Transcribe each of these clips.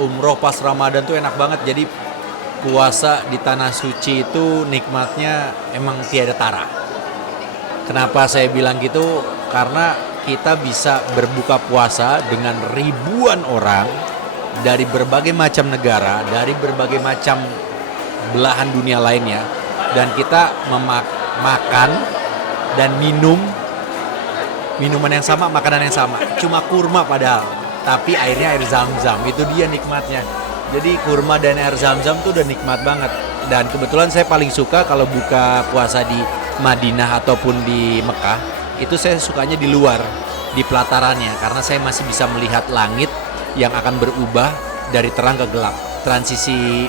umroh pas Ramadan tuh enak banget. Jadi puasa di tanah suci itu nikmatnya emang tiada tara. Kenapa saya bilang gitu? Karena kita bisa berbuka puasa dengan ribuan orang dari berbagai macam negara, dari berbagai macam belahan dunia lainnya, dan kita makan dan minum minuman yang sama, makanan yang sama, cuma kurma padahal, tapi airnya air zam-zam. Itu dia nikmatnya. Jadi kurma dan air zam-zam tuh udah nikmat banget. Dan kebetulan saya paling suka kalau buka puasa di Madinah ataupun di Mekah, itu saya sukanya di luar, di pelatarannya, karena saya masih bisa melihat langit yang akan berubah dari terang ke gelap. Transisi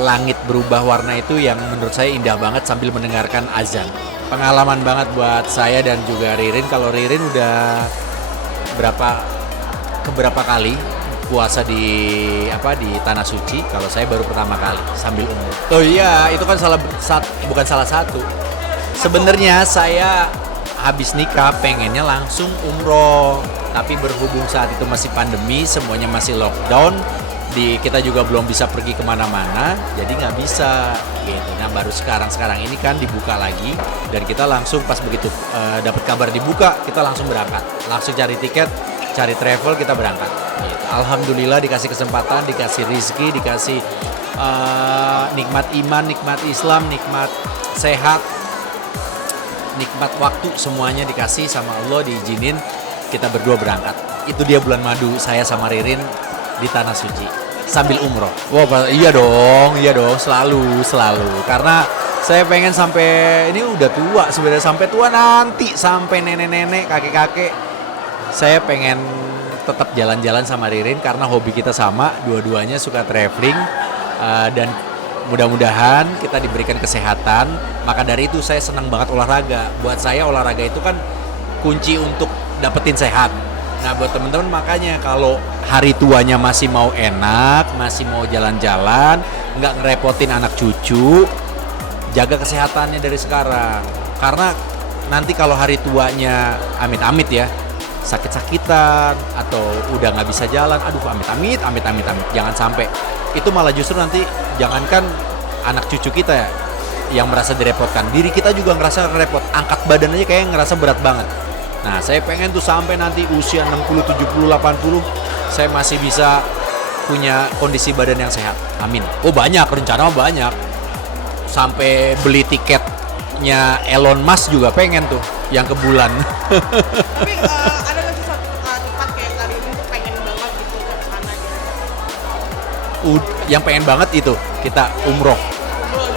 langit berubah warna itu yang menurut saya indah banget sambil mendengarkan azan. Pengalaman banget buat saya dan juga Ririn. Kalau Ririn udah beberapa kali puasa di tanah suci. Kalau saya baru pertama kali sambil umroh. Oh iya, itu kan bukan salah satu. Sebenarnya saya habis nikah pengennya langsung umroh, tapi berhubung saat itu masih pandemi, semuanya masih lockdown, kita juga belum bisa pergi kemana-mana, jadi nggak bisa gitu. Nah baru sekarang ini kan dibuka lagi, dan kita langsung pas begitu dapat kabar dibuka, kita langsung berangkat, langsung cari tiket, cari travel, kita berangkat gitu. Alhamdulillah dikasih kesempatan, dikasih rezeki, dikasih nikmat iman, nikmat Islam, nikmat sehat, nikmat waktu, semuanya dikasih sama Allah, diizinin kita berdua berangkat. Itu dia bulan madu saya sama Ririn di tanah suci sambil umroh. Wah, iya dong, selalu. Karena saya pengen sampai ini udah tua sebenarnya, sampai tua nanti, sampai nenek-nenek, kakek-kakek. Saya pengen tetap jalan-jalan sama Ririn karena hobi kita sama, dua-duanya suka traveling, dan mudah-mudahan kita diberikan kesehatan. Maka dari itu saya senang banget olahraga. Buat saya olahraga itu kan kunci untuk dapetin sehat. Nah buat teman-teman, makanya kalau hari tuanya masih mau enak, masih mau jalan-jalan, nggak ngerepotin anak cucu, jaga kesehatannya dari sekarang. Karena nanti kalau hari tuanya amit-amit ya, sakit-sakitan atau udah nggak bisa jalan, aduh amit-amit, jangan sampai. Itu malah justru nanti jangankan anak cucu kita ya yang merasa direpotkan, diri kita juga ngerasa repot, angkat badan aja kayak ngerasa berat banget. Nah saya pengen tuh sampai nanti usia 60, 70, 80 saya masih bisa punya kondisi badan yang sehat, amin. Oh banyak, rencana banyak, sampai beli tiketnya Elon Musk juga pengen tuh yang ke bulan. Tapi ada nggak sih satu tempat kayak kali ini tuh pengen banget gitu ke sana gitu? Yang pengen banget itu kita umroh.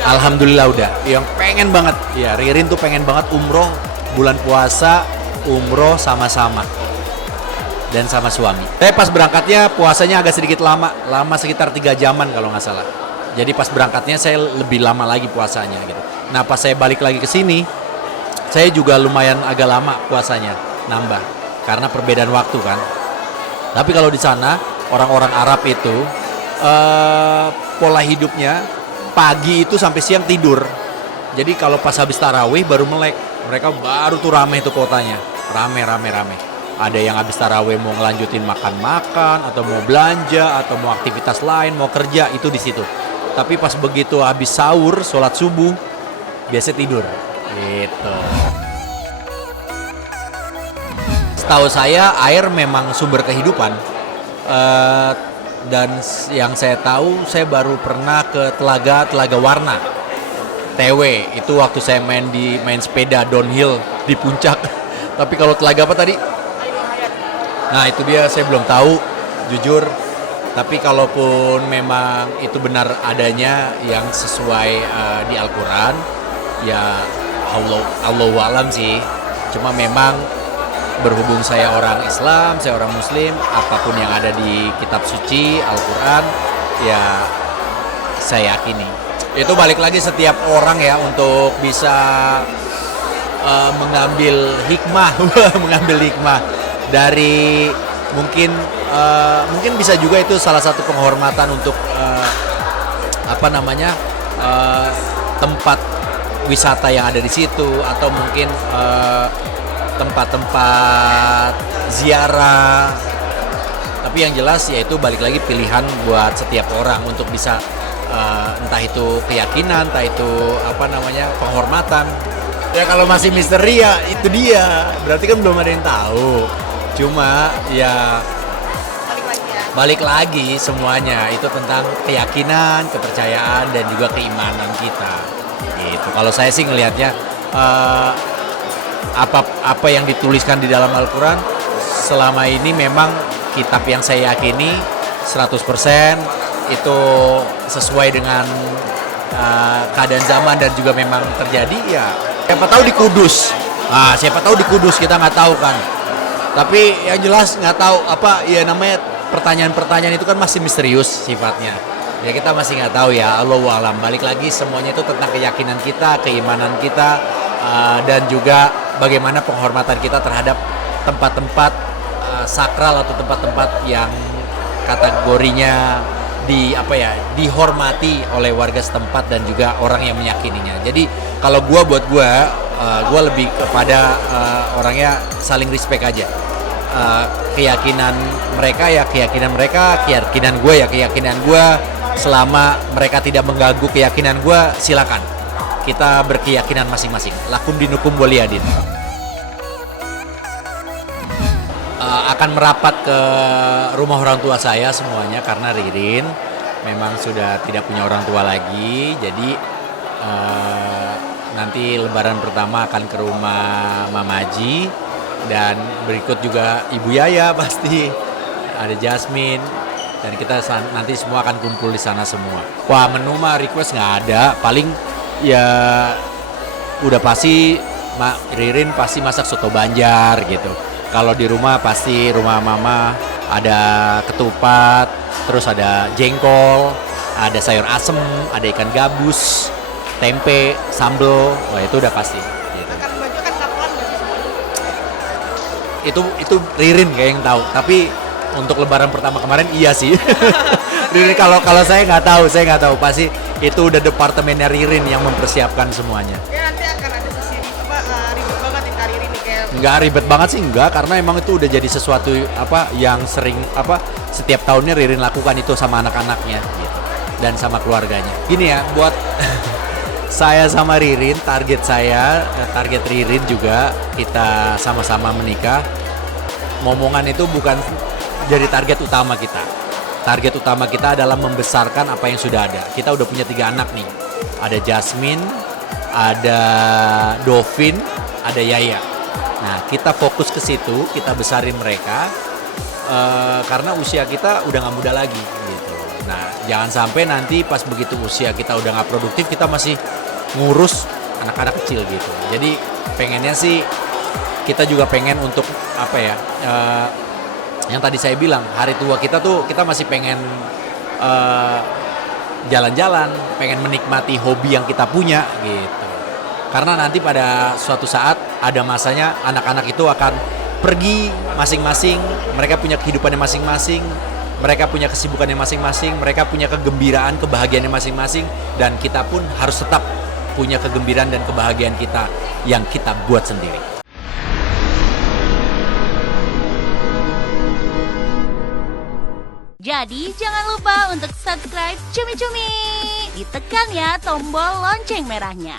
Alhamdulillah udah. Yang pengen banget, ya Ririn tuh pengen banget umroh bulan puasa, umroh sama-sama dan sama suami. Tapi pas berangkatnya puasanya agak sedikit lama sekitar 3 jaman kalau nggak salah. Jadi pas berangkatnya saya lebih lama lagi puasanya gitu. Nah pas saya balik lagi ke sini, saya juga lumayan agak lama puasanya, nambah karena perbedaan waktu kan. Tapi kalau di sana orang-orang Arab itu pola hidupnya pagi itu sampai siang tidur. Jadi kalau pas habis tarawih baru melek, mereka baru tuh rame tuh kotanya, rame. Ada yang habis tarawih mau ngelanjutin makan-makan, atau mau belanja, atau mau aktivitas lain, mau kerja, itu di situ. Tapi pas begitu habis sahur, sholat subuh, biasa tidur. Gitu. Setahu saya air memang sumber kehidupan. Dan yang saya tahu, saya baru pernah ke Telaga Warna, TW. Itu waktu saya main sepeda downhill di puncak. Tapi kalau telaga apa tadi? Nah itu dia, saya belum tahu jujur. Tapi kalaupun memang itu benar adanya yang sesuai di Al-Quran, ya Allahu a'lam sih. Cuma memang berhubung saya orang Islam, saya orang Muslim, apapun yang ada di kitab suci Al-Quran, ya saya yakini. Itu balik lagi setiap orang ya untuk bisa mengambil hikmah dari mungkin bisa juga itu salah satu penghormatan untuk tempat wisata yang ada di situ, atau mungkin tempat-tempat ziarah Tapi yang jelas yaitu balik lagi pilihan buat setiap orang untuk bisa entah itu keyakinan, entah itu apa namanya penghormatan. Ya kalau masih misteri ya itu dia. Berarti kan belum ada yang tahu. Cuma ya balik lagi semuanya itu tentang keyakinan, kepercayaan dan juga keimanan kita. Gitu. Kalau saya sih ngelihatnya apa yang dituliskan di dalam Al-Quran selama ini memang kitab yang saya yakini 100% itu sesuai dengan keadaan zaman dan juga memang terjadi ya. Siapa tahu di Kudus. Siapa tahu di Kudus kita nggak tahu kan. Tapi yang jelas nggak tahu apa ya namanya pertanyaan-pertanyaan itu kan masih misterius sifatnya. Ya kita masih nggak tahu ya, Allahu a'lam. Balik lagi semuanya itu tentang keyakinan kita, keimanan kita, dan juga bagaimana penghormatan kita terhadap tempat-tempat sakral atau tempat-tempat yang kategorinya dihormati oleh warga setempat dan juga orang yang meyakininya. Jadi kalau buat gue lebih kepada orangnya saling respect aja. Keyakinan mereka ya keyakinan mereka, keyakinan gue ya keyakinan gue. Selama mereka tidak mengganggu keyakinan gue, silakan. Kita berkeyakinan masing-masing. Lakum dinukum waliyadin. Akan merapat ke rumah orang tua saya semuanya karena Ririn memang sudah tidak punya orang tua lagi. Jadi nanti lebaran pertama akan ke rumah Mamaji dan berikut juga Ibu Yaya pasti ada Jasmine. Dan kita nanti semua akan kumpul di sana semua. Wah, menu mah request nggak ada. Paling ya udah pasti Ririn pasti masak soto Banjar gitu. Kalau di rumah pasti rumah mama ada ketupat, terus ada jengkol, ada sayur asem, ada ikan gabus, tempe, sambal. Wah, itu udah pasti. Gitu. Akar baju kan kapelan nggak sih semuanya? Itu Ririn kayak yang tahu. Tapi untuk lebaran pertama kemarin iya sih. Ririn kalau saya nggak tahu pasti itu udah departemennya Ririn yang mempersiapkan semuanya. Ya nanti akan ada sesi ribet banget yang kali ini kayak. Nggak ribet banget sih enggak, karena emang itu udah jadi sesuatu yang sering setiap tahunnya Ririn lakukan itu sama anak-anaknya gitu dan sama keluarganya. Gini ya buat saya sama Ririn, target Ririn juga kita sama-sama menikah. Momongan itu bukan jadi target utama kita. Target utama kita adalah membesarkan apa yang sudah ada. Kita udah punya 3 anak nih. Ada Jasmine, ada Dovin, ada Yaya. Nah, kita fokus ke situ, kita besarin mereka karena usia kita udah nggak muda lagi gitu. Nah, jangan sampai nanti pas begitu usia kita udah nggak produktif, kita masih ngurus anak-anak kecil gitu. Jadi pengennya sih kita juga pengen untuk yang tadi saya bilang, hari tua kita tuh kita masih pengen jalan-jalan, pengen menikmati hobi yang kita punya gitu. Karena nanti pada suatu saat ada masanya anak-anak itu akan pergi masing-masing, mereka punya kehidupannya masing-masing, mereka punya kesibukannya masing-masing, mereka punya kegembiraan, kebahagiaannya masing-masing, dan kita pun harus tetap punya kegembiraan dan kebahagiaan kita yang kita buat sendiri. Jadi jangan lupa untuk subscribe Cumi Cumi. Ditekan ya tombol lonceng merahnya.